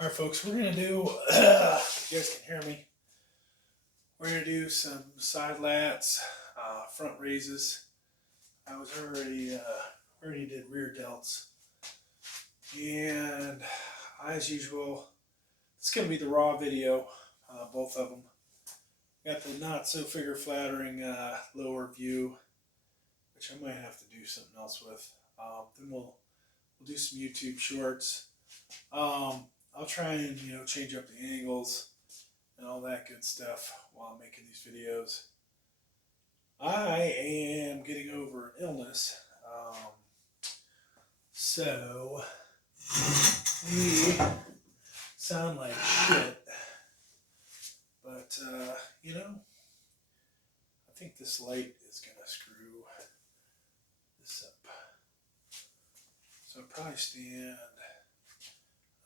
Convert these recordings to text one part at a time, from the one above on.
All right, folks, we're going to do, you guys can hear me, we're going to do some side lats, front raises. I was already did rear delts. And as usual, it's going to be the raw video, both of them. Got the not so figure flattering lower view, which I might have to do something else with. Then we'll do some YouTube shorts. I'll try and change up the angles and all that good stuff while I'm making these videos. I am getting over an illness, so we sound like shit. But I think this light is gonna screw this up. So I'll probably stand.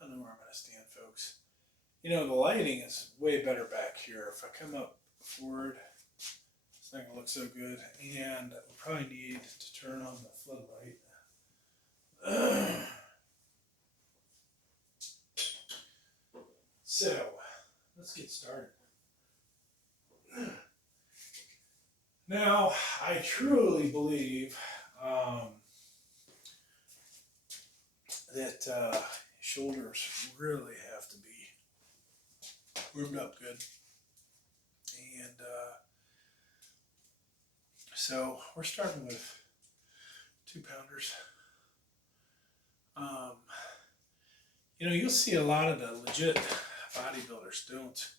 I don't know where I'm going to stand, folks. The lighting is way better back here. If I come up forward, it's not going to look so good. And we'll probably need to turn on the floodlight. So, let's get started. Now, I truly believe that shoulders really have to be warmed up good. And so we're starting with 2-pounders. You'll see a lot of the legit bodybuilders don't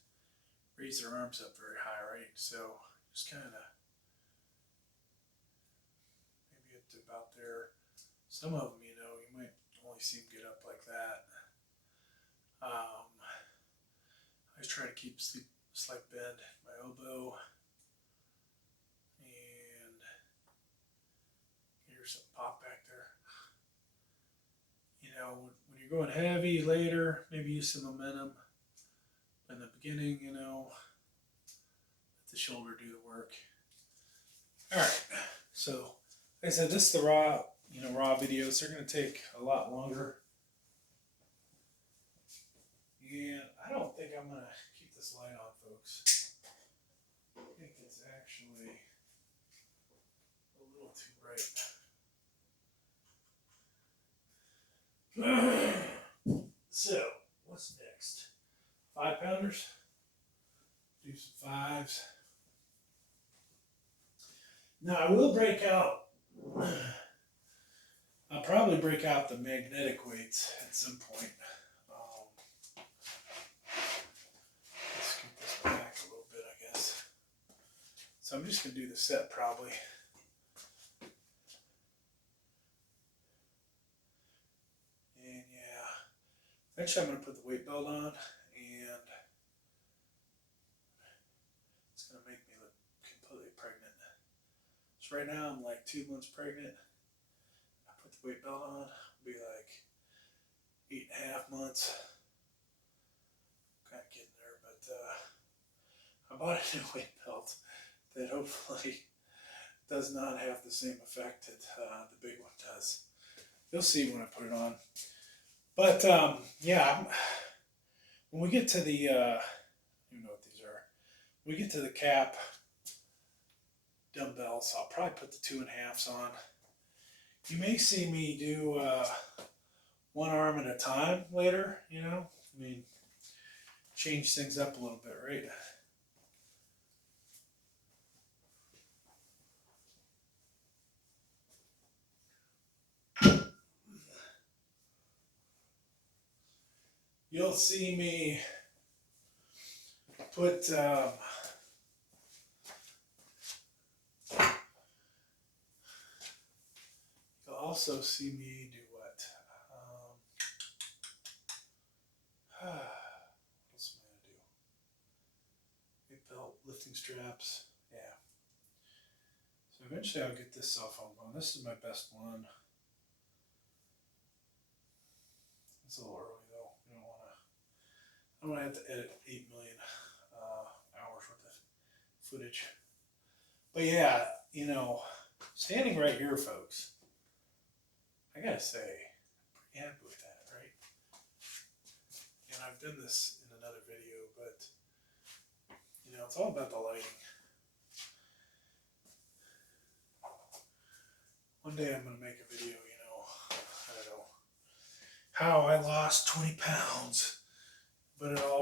raise their arms up very high, right? So just kind of maybe up to about there. Some of them, you might only see them get up like that. I always try to keep a slight bend in my elbow. And here's some pop back there. When you're going heavy later, maybe use some momentum. But in the beginning, let the shoulder do the work. All right. So, like I said, this is the raw videos. They're going to take a lot longer. And I don't think I'm going to keep this light on, folks. I think it's actually a little too bright. So, what's next? 5-pounders. Do some 5s. Now, I will break out. I'll probably break out the magnetic weights at some point. Let's scoot this back a little bit, I guess. So I'm just going to do the set probably. And yeah, eventually I'm going to put the weight belt on, and it's going to make me look completely pregnant. So right now I'm like 2 months pregnant. I put the weight belt on, it'll be like 8.5 months. Kind of getting there, but I bought a new weight belt that hopefully does not have the same effect that the big one does. You'll see when I put it on. But yeah, when we get to the, you know what these are. When we get to the cap dumbbells, I'll probably put the 2.5s on. You may see me do one arm at a time later, change things up a little bit, right? You'll see me put you'll also see me do what? What else am I going to do? Weight belt, lifting straps, yeah. So eventually I'll get this cell phone going. This is my best one. It's a little early though. I don't want to have to edit 8 million hours worth of footage. But yeah, standing right here, folks, I gotta say, I'm pretty happy with that, right? And I I've done this in another video, but you know, it's all about the lighting. One day I'm going to make a video, you know, I don't know, how I lost 20 pounds, but it'll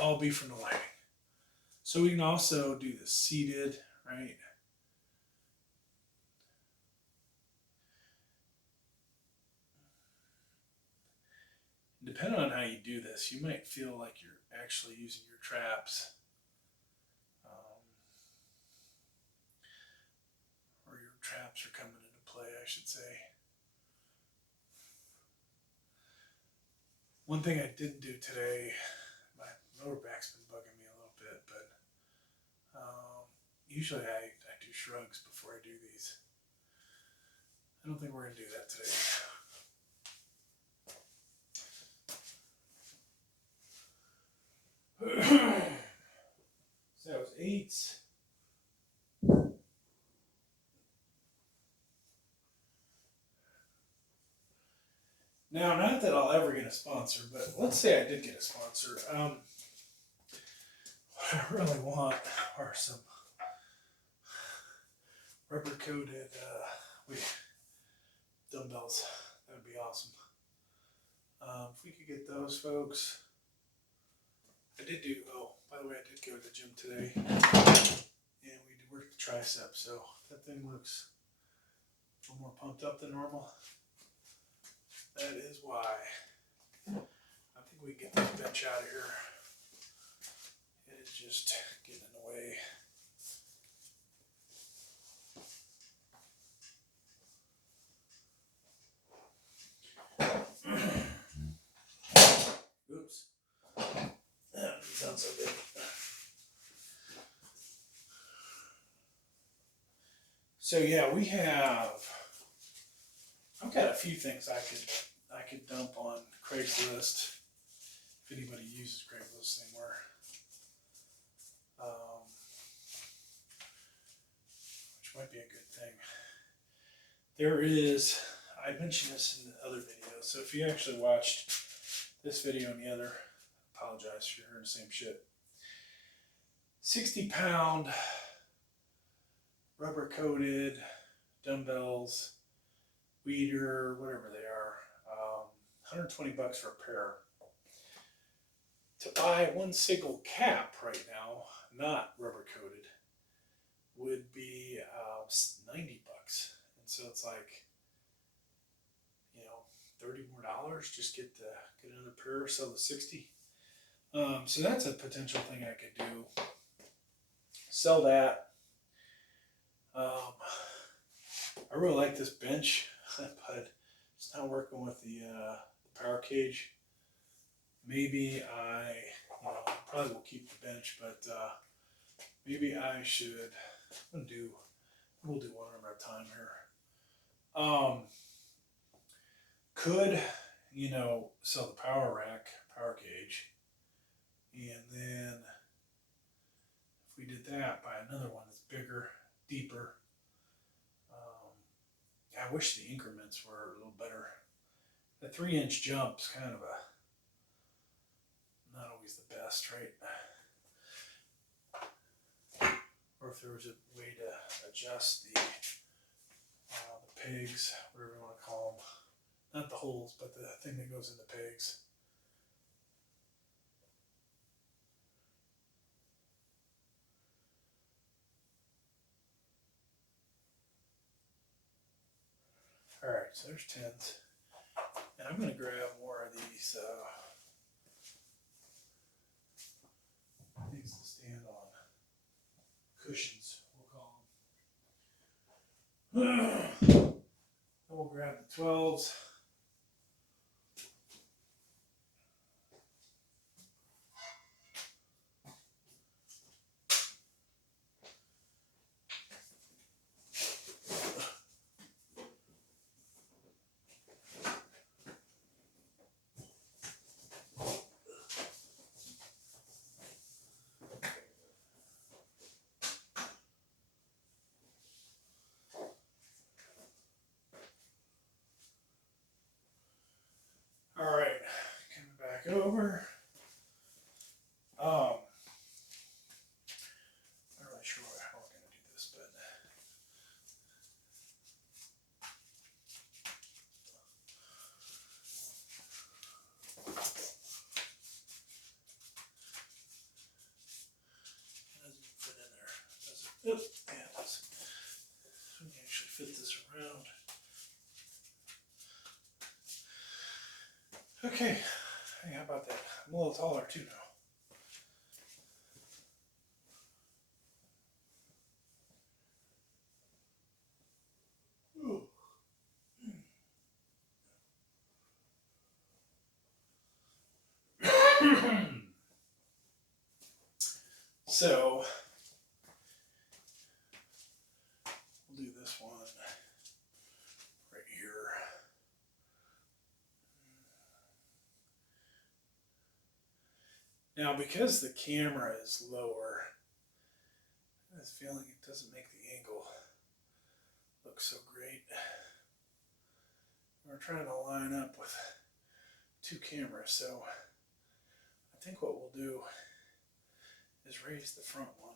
all be from the lighting. So we can also do this seated, right? Depending on how you do this, you might feel like you're actually using your traps, or your traps are coming into play, I should say. One thing I didn't do today, my lower back's been bugging me a little bit, but usually I do shrugs before I do these. I don't think we're going to do that today. So that was 8. Now, not that I'll ever get a sponsor, but let's say I did get a sponsor. What I really want are some rubber-coated dumbbells. That would be awesome. If we could get those, folks. I did do, oh, by the way, I did go to the gym today, and we did work the tricep, so that thing looks a little more pumped up than normal. That is why. I think we can get this bench out of here. It is just getting in the way. Oops. That sounds so good. So yeah, I've got a few things I could dump on Craigslist, if anybody uses Craigslist anymore. Which might be a good thing. There is, I mentioned this in the other video, so if you actually watched this video and the other, I apologize if you're hearing the same shit. 60-pound rubber coated dumbbells, weeder, whatever they are, $120 for a pair. To buy one single cap right now, not rubber coated, would be $90. And so it's like, you know, $30 more, just get another pair, sell the 60. So that's a potential thing I could do. Sell that. I really like this bench, but it's not working with the power cage. Maybe probably will keep the bench, but maybe I should. We'll do one at a time here. Could, you know, sell the power cage, and then if we did that, buy another one that's bigger, deeper. I wish the increments were a little better. The 3-inch jump's kind of not always the best, right? Or if there was a way to adjust the pegs, whatever you want to call them. Not the holes, but the thing that goes in the pegs. Alright, so there's 10s. And I'm going to grab more of these things to stand on. Cushions, we'll call them. Then we'll grab the 12s. All right, coming back over. Oop, yeah, let's actually fit this around. Okay, hey, how about that? I'm a little taller too now. Ooh. So, we'll do this one right here. Now, because the camera is lower, I have this feeling it doesn't make the angle look so great. We're trying to line up with two cameras, so I think what we'll do is raise the front one.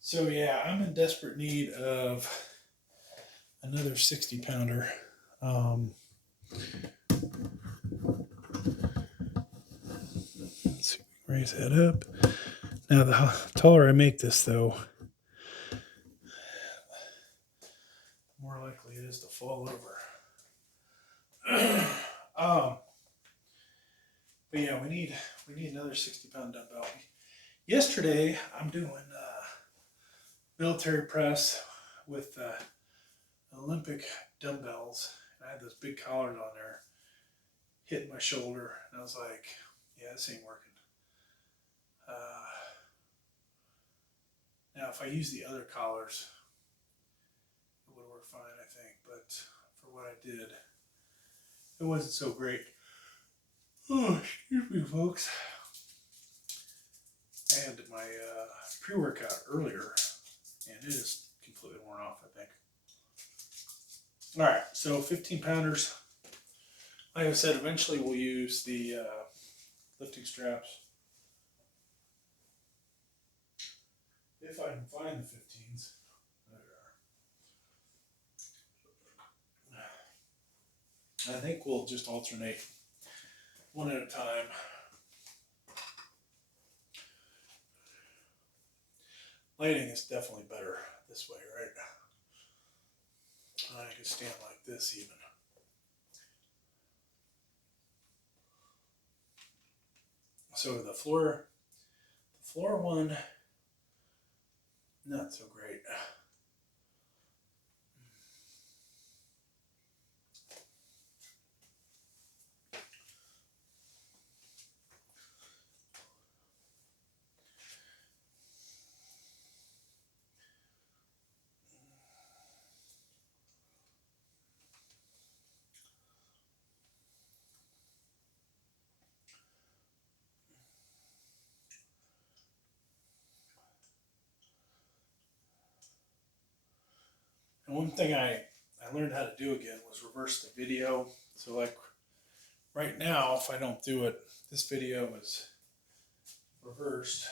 So yeah, I'm in desperate need of another 60-pounder. Let's see, raise that up. Now, the taller I make this, though, the more likely it is to fall over. But yeah, we need another 60-pound dumbbell. Yesterday, I'm doing military press with Olympic dumbbells, and I had those big collars on there, hitting my shoulder, and I was like, yeah, this ain't working. Now, if I use the other collars, it would work fine, I think, but for what I did, it wasn't so great. Oh, excuse me, folks. I had my pre-workout earlier, and it is completely worn off, I think. All right, so 15-pounders. Like I said, eventually we'll use the lifting straps. If I can find the 15s. There they are. I think we'll just alternate one at a time. Lighting is definitely better this way, right? I can stand like this even. So the floor one, not so great. And one thing I learned how to do again was reverse the video. So like right now, if I don't do it, this video is reversed.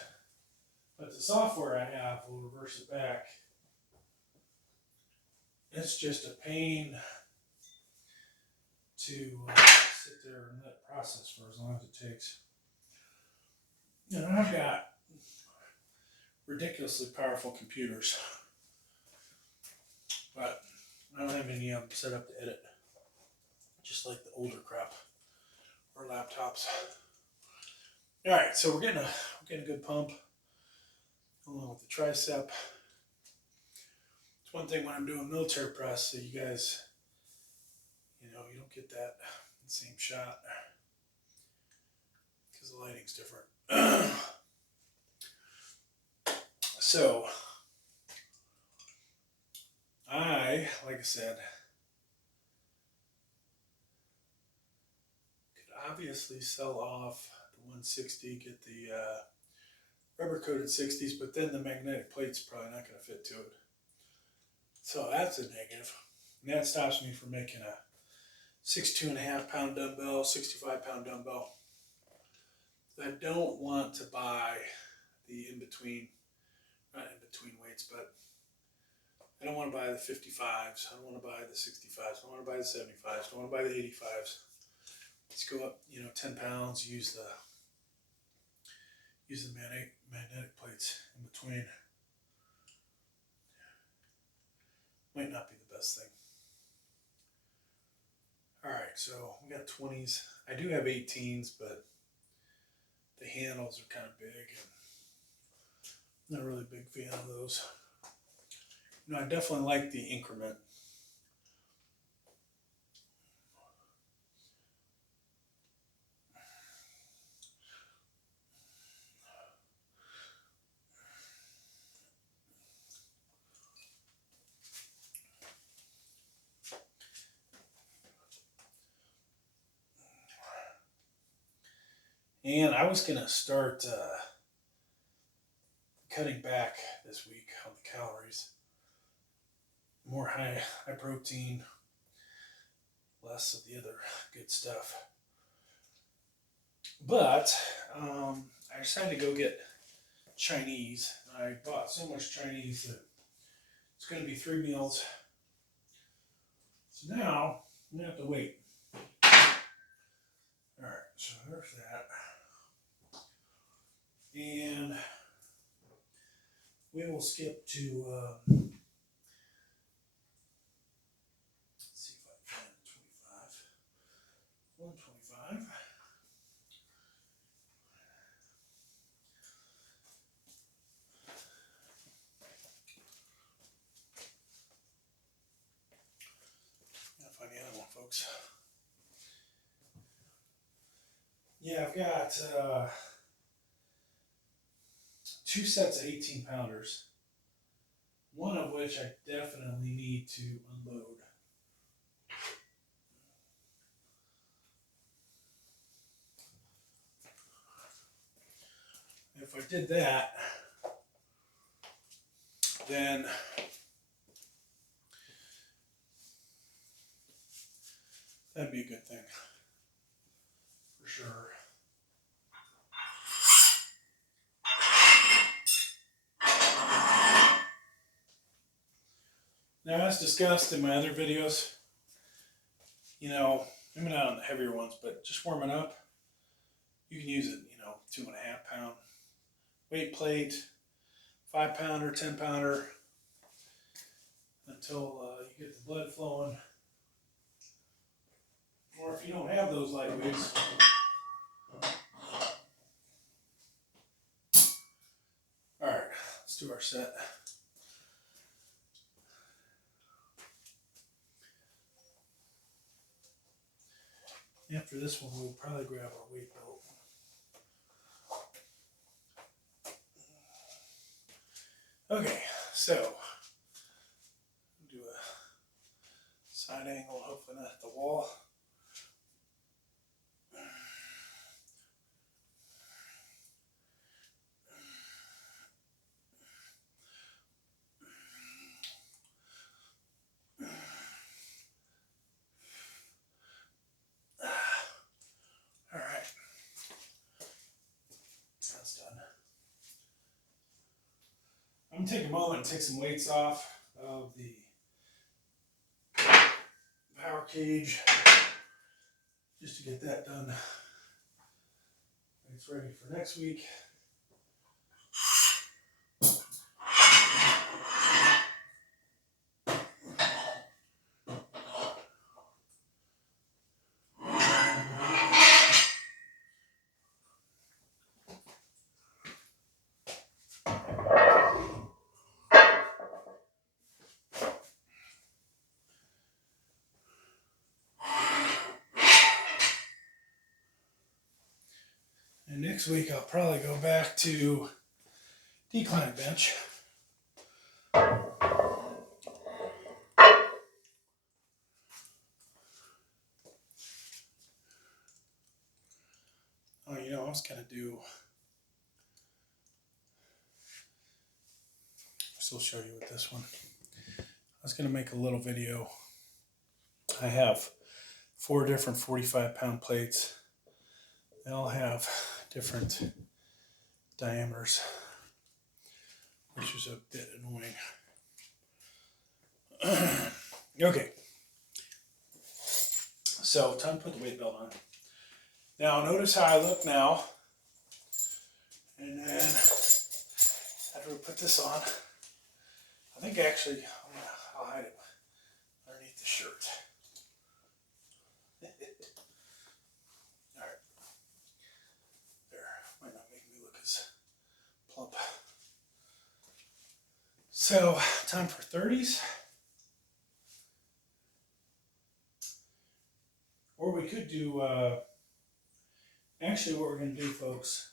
But the software I have will reverse it back. It's just a pain to sit there and let it process for as long as it takes. And I've got ridiculously powerful computers, but I don't have any of them set up to edit, just like the older crap or laptops. All right, so we're getting a good pump along with the tricep. It's one thing when I'm doing military press, so you guys, you don't get that same shot because the lighting's different. So, like I said, could obviously sell off the 160, get the rubber coated 60s, but then the magnetic plate's probably not going to fit to it. So that's a negative. And that stops me from making a 62.5-pound dumbbell, 65-pound dumbbell. I don't want to buy the in-between, not in-between weights, but I don't want to buy the 55s. I don't want to buy the 65s. I don't want to buy the 75s. I don't want to buy the 85s. Let's go up, 10 pounds. Use the magnetic plates in between. Might not be the best thing. All right, so we got 20s. I do have 18s, but the handles are kind of big, and I'm not really a big fan of those. I definitely like the increment. And I was going to start cutting back this week on the calories. More high protein, less of the other good stuff. But I decided to go get Chinese. I bought so much Chinese that it's going to be 3 meals. So now I'm going to have to wait. All right, so there's that. And we will skip to, let's see if I can find 125. Gotta find the other one, folks. Yeah, I've got 2 sets of 18 pounders, one of which I definitely need to unload. If I did that, then that'd be a good thing, for sure. Now, as discussed in my other videos, maybe not on the heavier ones, but just warming up, you can use it, 2.5 pound weight plate, 5 pounder, 10 pounder, until you get the blood flowing. Or if you don't have those lightweights, all right, let's do our set. After this one, we'll probably grab our weight belt. Okay, so do a side angle, hopefully not at the wall. All right, that's done. I'm gonna take a moment and take some weights off of the power cage just to get that done. It's ready for next week. And next week I'll probably go back to decline bench. Oh, I was gonna do, I'll still show you with this one. I was gonna make a little video. I have 4 different 45-pound plates. They all have different diameters, which is a bit annoying. Okay. So, time to put the weight belt on. Now, notice how I look now. And then, after we put this on, I think actually, I'll hide it underneath the shirt. Alright. There. Might not make me look as plump. So, time for 30s. Or we could do, actually what we're going to do, folks,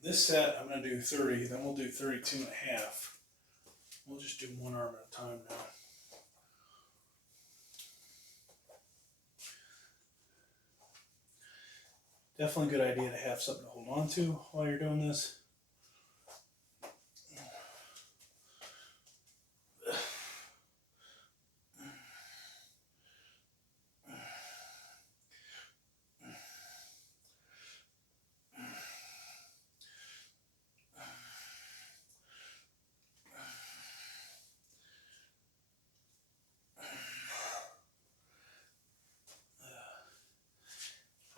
this set I'm going to do 30, then we'll do 32 and a half. We'll just do one arm at a time now. Definitely a good idea to have something to hold on to while you're doing this.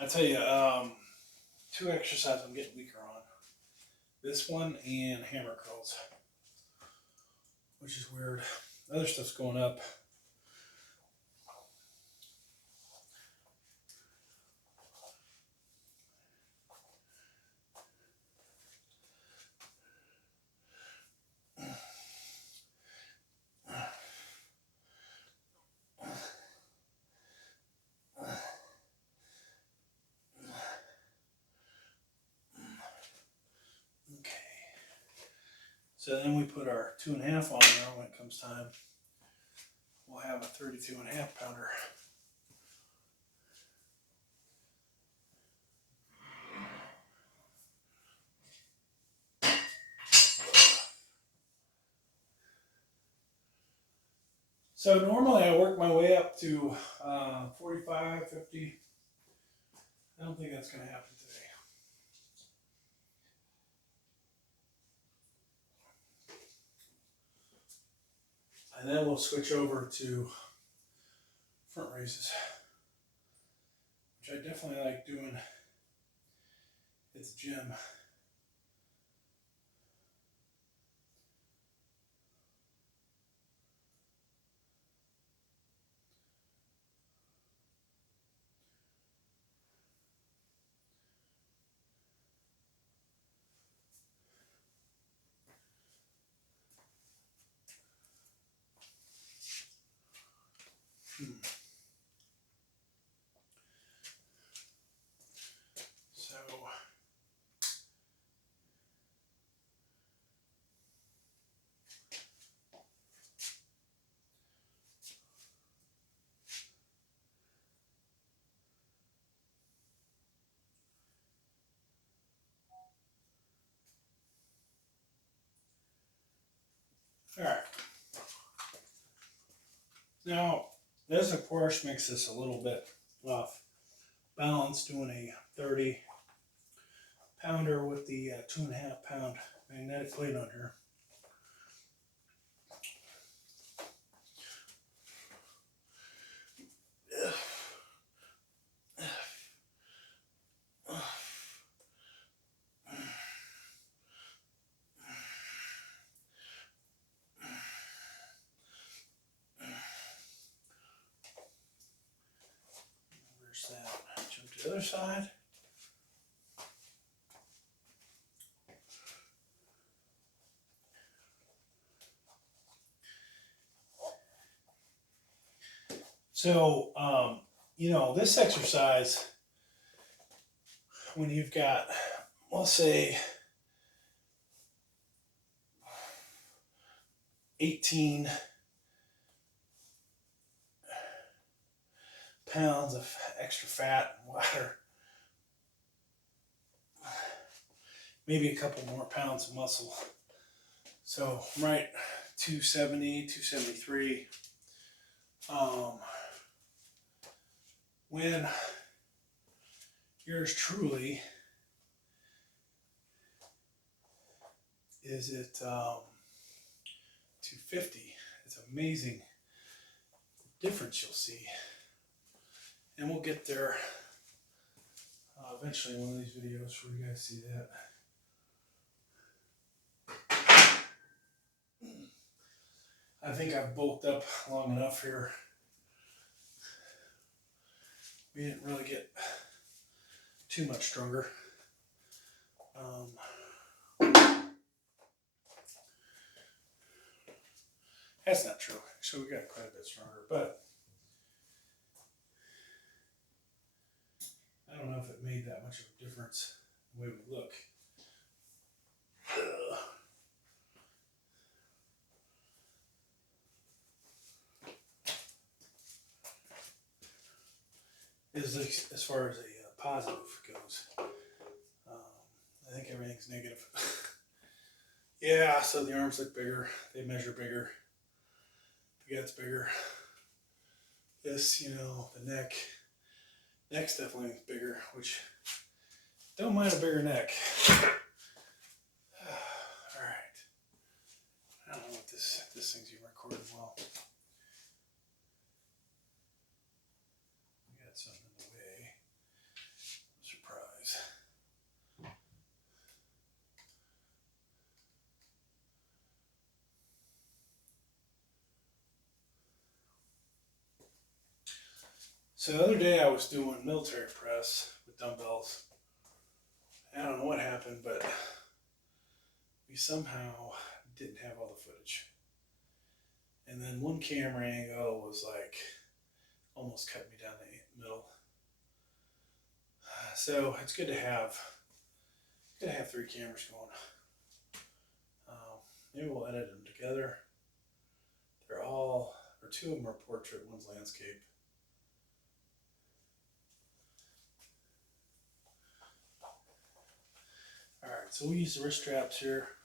I tell you, two exercises I'm getting weaker on. This one and hammer curls, which is weird. Other stuff's going up. So then we put our 2.5 on there when it comes time. We'll have a 32.5 pounder. So normally I work my way up to 45, 50. I don't think that's going to happen today. And then we'll switch over to front raises, which I definitely like doing at the gym. So all right. Now, this of course makes this a little bit off balance, doing a 30 pounder with the 2.5 pound magnetic plate on here. Where's that? Jump to the other side. So, you know, this exercise, when you've got, we'll say, 18 pounds of extra fat and water, maybe a couple more pounds of muscle. So I'm right 270, 273. When yours truly is at 250 it's amazing the difference you'll see. And we'll get there eventually in one of these videos where you guys see that. I think I've bulked up long enough here. We didn't really get too much stronger. That's not true. Actually, we got quite a bit stronger, but I don't know if it made that much of a difference the way we look. As far as a positive goes, I think everything's negative. Yeah, so the arms look bigger. They measure bigger. The gut's bigger. This, you know, the neck's definitely bigger, which don't mind a bigger neck. All right. I don't know what this thing's even recording well. We got something in the way. Surprise. So the other day I was doing military press with dumbbells. I don't know what happened, but we somehow didn't have all the footage. And then one camera angle was like almost cut me down the middle. So it's good to have three cameras going. Maybe we'll edit them together. Two of them are portrait, one's landscape. All right, so we'll use the wrist straps here.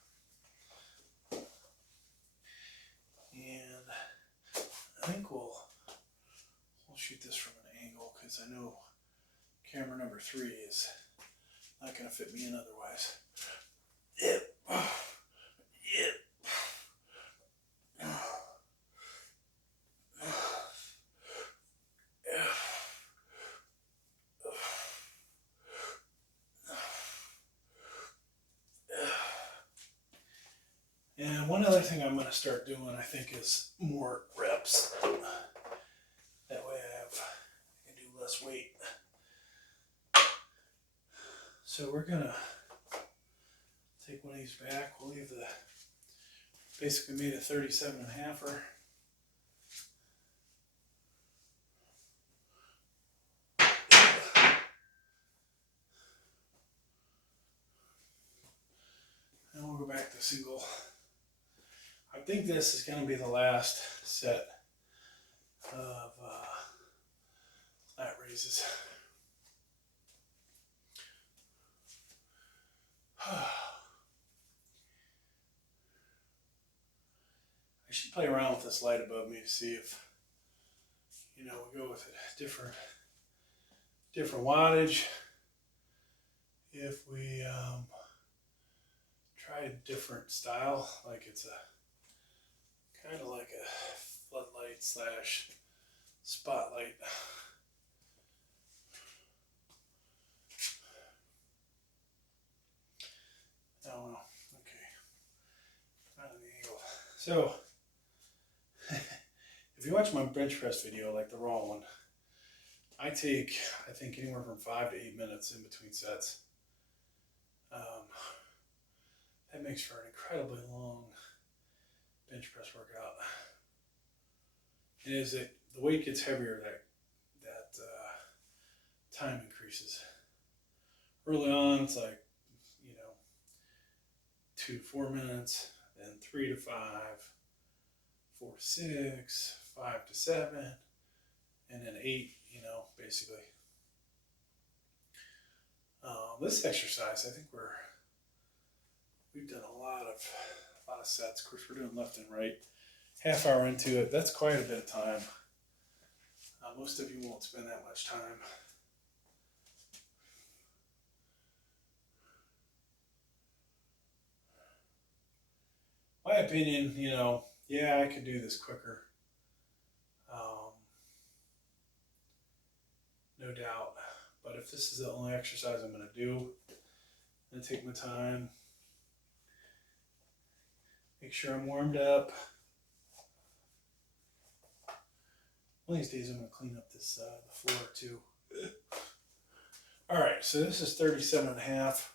And I think we'll shoot this from an angle because I know camera number 3 is not going to fit me in otherwise. Yep. Yep. And one other thing I'm going to start doing, I think, is more reps. That way I can do less weight. So we're going to take one of these back. We'll leave basically made a 37.5er. And we'll go back to single. I think this is going to be the last set of lat raises. I should play around with this light above me to see if, you know, we go with a different wattage. If we try a different style, like it's kind of like a floodlight slash spotlight. I don't know. Okay. Not an angle. So, if you watch my bench press video, like the raw one, I take, I think, anywhere from 5 to 8 minutes in between sets. That makes for an incredibly long bench press workout. And as the weight gets heavier, that time increases. Early on, it's like, you know, 2 to 4 minutes, then 3 to 5, 4 to 6, 5 to 7, and then 8, you know, basically. This exercise, I think we've done a lot of sets. Of course, we're doing left and right. Half hour into it, that's quite a bit of time. Most of you won't spend that much time. My opinion, you know, Yeah, I could do this quicker. No doubt. But if this is the only exercise I'm going to do, I'm going to take my time. Make sure I'm warmed up. One of these days I'm going to clean up this the floor too. All right, so this is 37.5.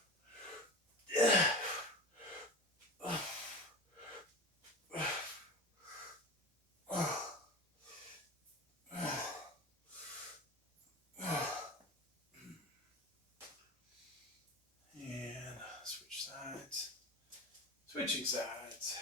And switch sides. Switching sides.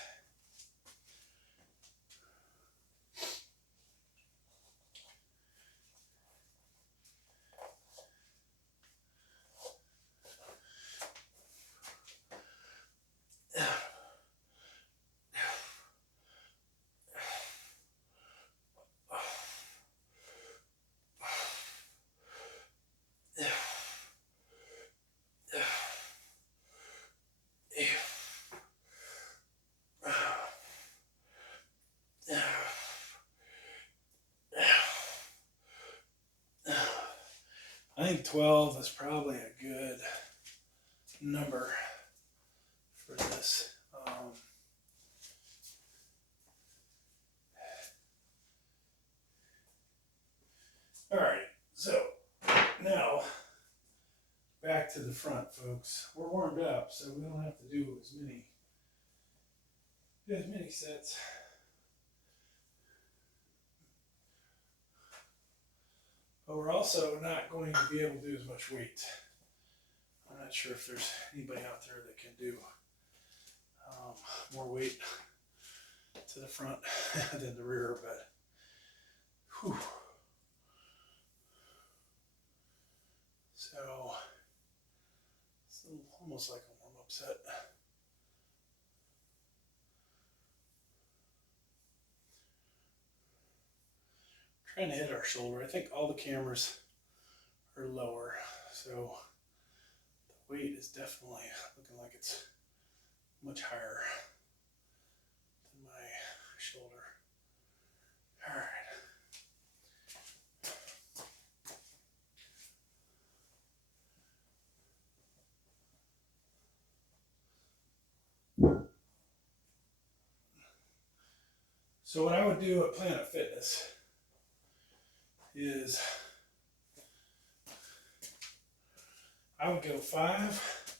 I think 12 is probably a good number for this. All right, so now back to the front, folks. We're warmed up, so we don't have to do as many sets. But we're also not going to be able to do as much weight. I'm not sure if there's anybody out there that can do more weight to the front than the rear, but whew. So it's almost like a warm-up set. Trying to hit our shoulder. I think all the cameras are lower, so the weight is definitely looking like it's much higher than my shoulder. All right. So what I would do at Planet Fitness is I would go 5,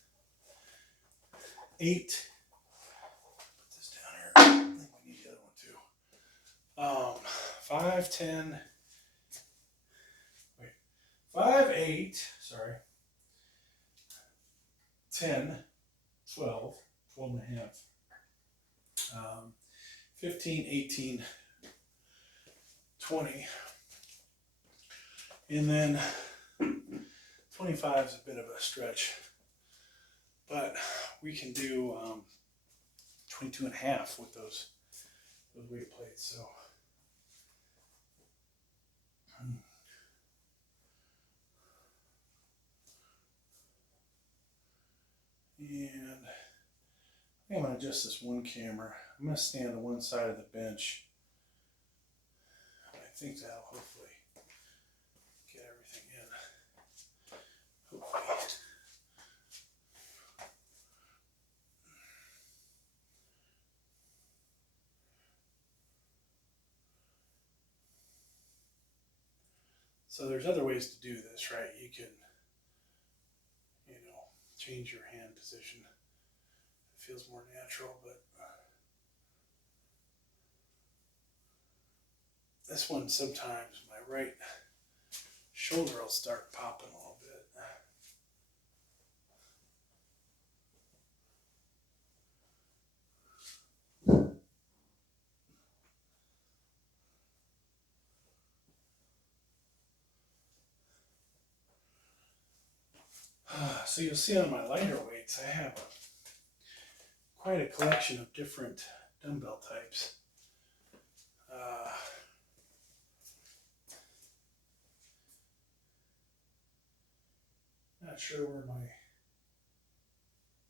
8. Put this down here. I think we need the other one too. 5, 10. Wait. 5, 8. Sorry. 10, 12, 12 and a half. 15, 18, 20. And then 25 is a bit of a stretch, but we can do 22 and a half with those weight plates. So and I'm going to adjust this one camera. I'm going to stand on one side of the bench. I think that'll hopefully get everything in. Hopefully. So there's other ways to do this, right? You can, change your hand position. It feels more natural, but this one sometimes my right shoulder will start popping a little bit. So you'll see on my lighter weights, I have quite a collection of different dumbbell types. Not sure where my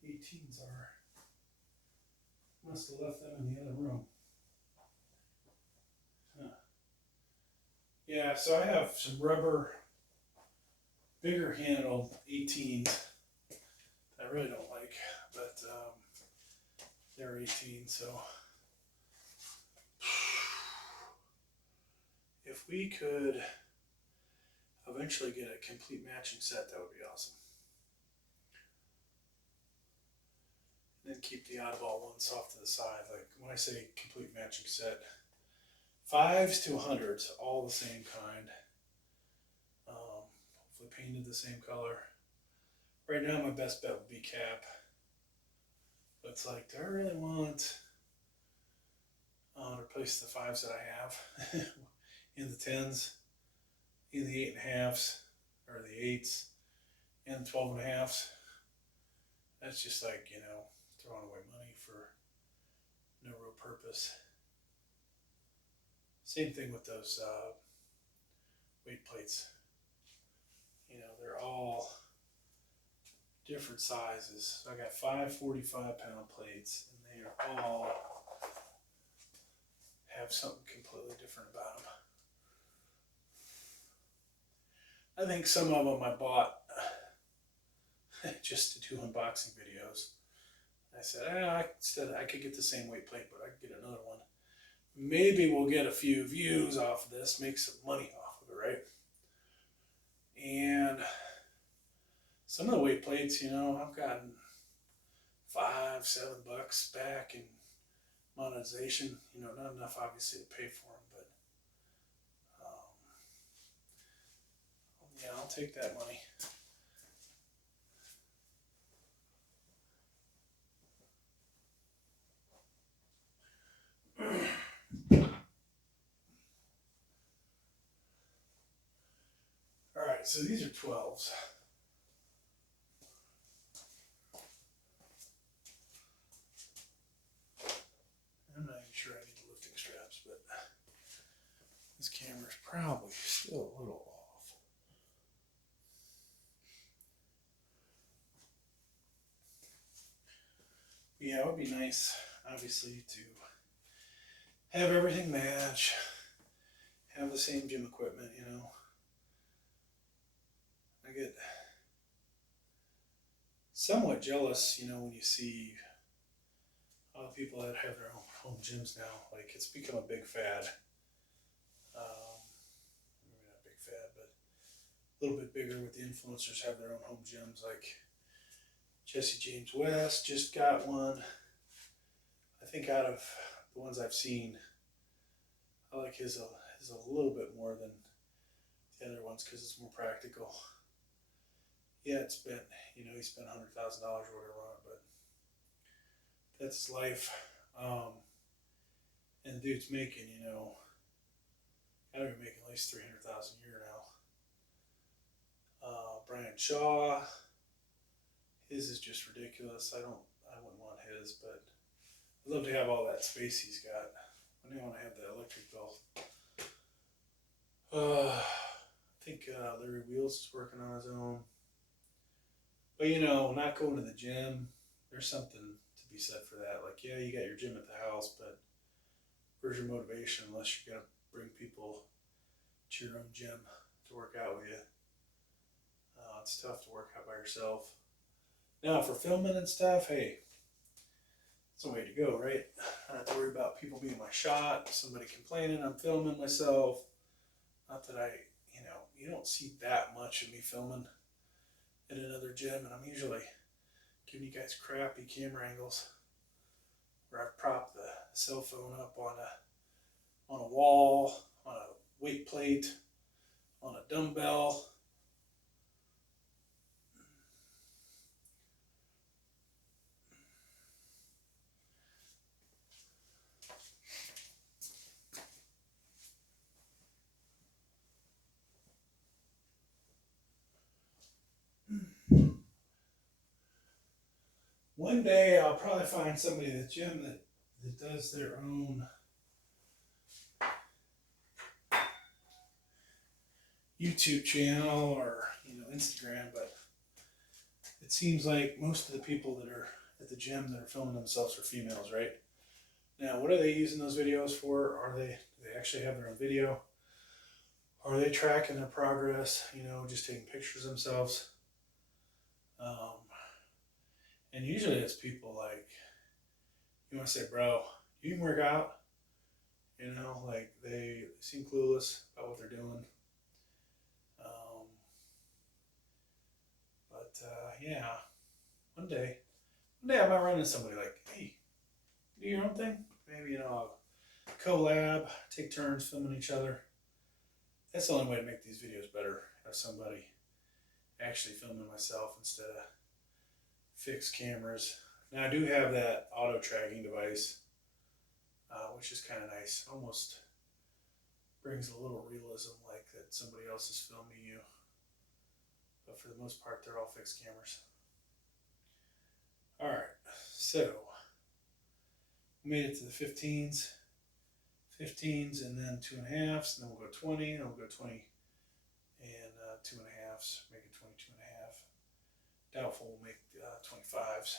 18s are. Must have left them in the other room. Yeah, so I have some rubber, bigger handled 18s that I really don't like, but they're 18, so if we could eventually get a complete matching set, that would be awesome. And then keep the oddball ones off to the side. Like when I say complete matching set, 5s to 100s, all the same kind. Hopefully painted the same color. Right now my best bet would be cap. But it's like, do I really want to replace the 5s that I have in the 10s, in the 8.5s, or the 8s, and the 12.5s? That's just like, you know, throwing away money for no real purpose. Same thing with those weight plates. You know, they're all different sizes. So I got 5 45-pound plates, and they are all have something completely different about them. I think some of them I bought just to do unboxing videos. I said, I could get the same weight plate, but I could get another one. Maybe we'll get a few views off of this, make some money off of it, right? And some of the weight plates, you know, I've gotten $5, $7 back in monetization. You know, not enough obviously to pay for them, but yeah, I'll take that money. All right, so these are 12s. I'm not even sure I need the lifting straps, but this camera's probably still a little off. Yeah, it would be nice, obviously, to have everything match, have the same gym equipment, you know. I get somewhat jealous, you know, when you see all the people that have their own home gyms now. Like, it's become a big fad. Maybe not big fad, but a little bit bigger with the influencers have their own home gyms. Like Jesse James West just got one. I think out of the ones I've seen, I like his a little bit more than the other ones because it's more practical. Yeah, it's spent, you know, he spent $100,000 or whatever on it, but that's his life. And the dude's making, you know, gotta be making at least $300,000 a year now. Brian Shaw, his is just ridiculous. I wouldn't want his, but I'd love to have all that space he's got. I don't want to have the electric bill. I think Larry Wheels is working on his own. But you know, not going to the gym, there's something to be said for that. Like, yeah, you got your gym at the house, but where's your motivation unless you're going to bring people to your own gym to work out with you? It's tough to work out by yourself. Now, for filming and stuff, hey, it's the way to go, right? I don't have to worry about people being my shot, somebody complaining I'm filming myself. Not that you know, you don't see that much of me filming at another gym, and I'm usually giving you guys crappy camera angles where I prop the cell phone up on a wall, on a weight plate, on a dumbbell. One day I'll probably find somebody at the gym that does their own YouTube channel or, you know, Instagram, but it seems like most of the people that are at the gym that are filming themselves are females, right? Now, what are they using those videos for? Do they actually have their own video? Or are they tracking their progress, you know, just taking pictures of themselves? And usually it's people like, you want to say, bro, you can work out, you know, like they seem clueless about what they're doing. Yeah, one day I might run into somebody like, hey, do your own thing. Maybe, you know, collab, take turns filming each other. That's the only way to make these videos better. Have somebody actually filming myself instead of fixed cameras. Now I do have that auto tracking device, which is kind of nice. Almost brings a little realism, like that somebody else is filming you. But for the most part, they're all fixed cameras. All right, so we made it to the 15s, and then 2.5s, and then we'll go 20, and then we'll go 20 and 2.5s, make it 22.5. Doubtful we'll make 25s.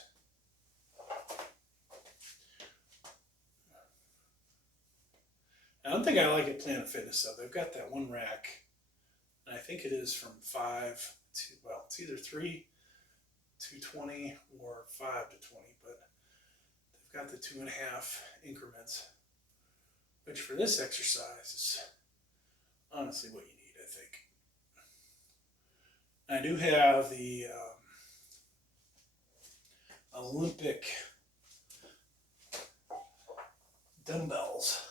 I don't think I like it Planet Fitness though. They've got that one rack, and I think it is from 5 to, well, it's either 3 to 20 or 5 to 20, but they've got the 2.5 increments, which for this exercise is honestly what you need, I think. I do have the Olympic dumbbells.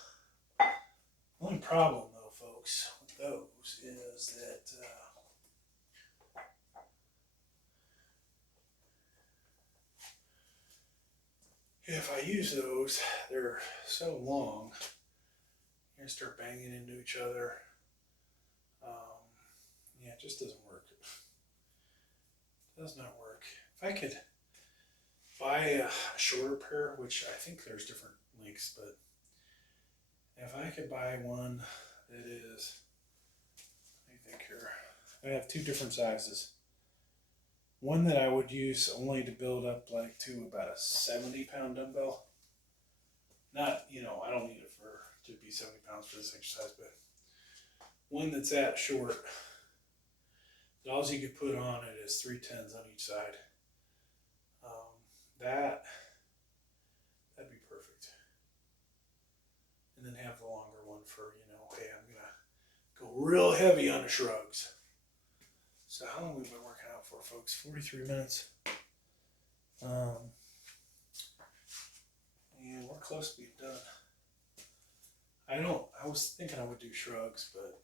The only problem though, folks, with those is that if I use those, they're so long, you're going to start banging into each other. Yeah, it just doesn't work. It does not work. If I could buy a shorter pair, which I think there's different lengths, but if I could buy one that is, let me think here, I have two different sizes. One that I would use only to build up like to about a 70-pound dumbbell. Not, you know, I don't need it to be 70 pounds for this exercise, but one that's that short, that all you could put on it is 3 10s on each side. That'd be perfect. And then have the longer one for, you know, hey, I'm gonna go real heavy on the shrugs. So how long have we been working out for, folks? 43 minutes. And we're close to being done. I was thinking I would do shrugs, but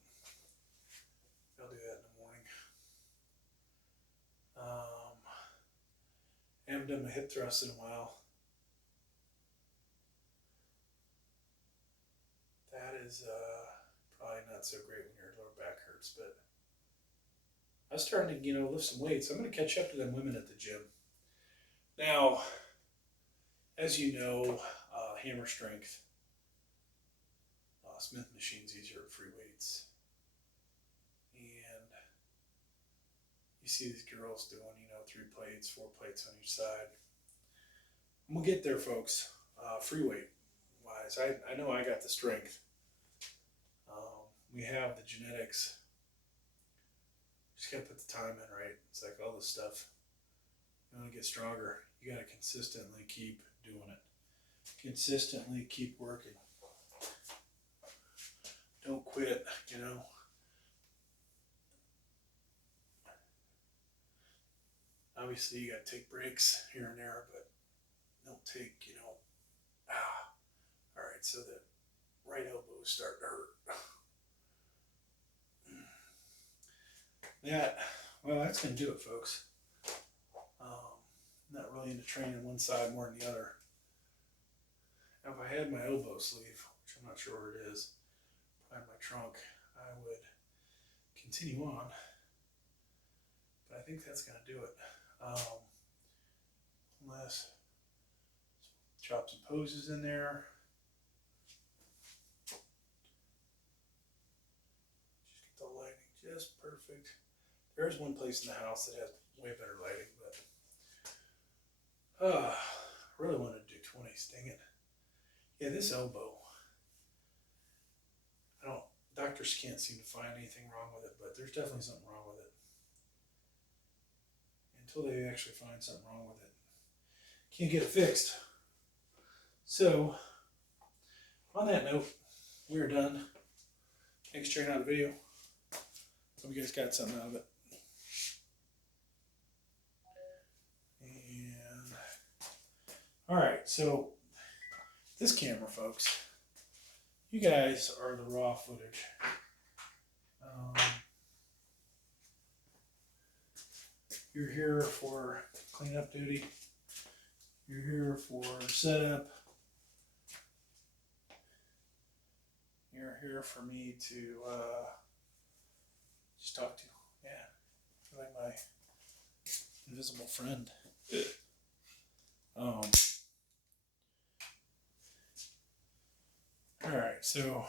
I'll do that in the morning. I haven't done my hip thrust in a while. That is probably not so great when your lower back hurts, but I was starting to, you know, lift some weights. I'm going to catch up to them women at the gym. Now, as you know, hammer strength, Smith machine's easier at free weights. And you see these girls doing, you know, 3 plates, 4 plates on each side. We'll get there, folks. Free weight wise, I know I got the strength. We have the genetics. Just gotta put the time in, right? It's like all this stuff. You want to get stronger, you gotta consistently keep doing it. Consistently keep working. Don't quit, you know. Obviously, you gotta take breaks here and there, but don't take, you know, all right, so the right elbow is starting to hurt. Well, that's going to do it, folks. Not really into training one side more than the other. Now, if I had my elbow sleeve, which I'm not sure where it is, probably in my trunk, I would continue on. But I think that's going to do it. Unless chop some poses in there. Just get the lighting just perfect. There's one place in the house that has way better lighting, but I really wanted to do 20s, dang it. Yeah, this elbow, Dr. doctors can't seem to find anything wrong with it, but there's definitely something wrong with it. Until they actually find something wrong with it, can't get it fixed. So, on that note, we're done. Thanks for checking out the video. Hope you guys got something out of it. And, alright, so this camera, folks, you guys are the raw footage. You're here for cleanup duty. You're here for setup. You're here for me to just talk to. Yeah, you're like my invisible friend. Alright, so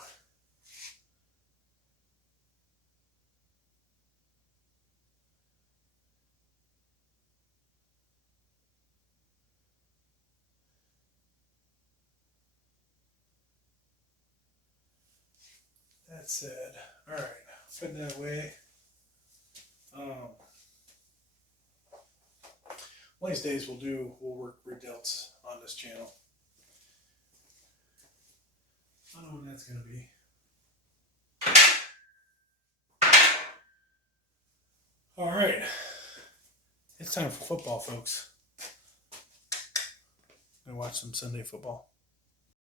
that said, alright, putting that away. One of these days we'll work redelts on this channel. I don't know when that's going to be. Alright, it's time for football, folks. I'm going to watch some Sunday football.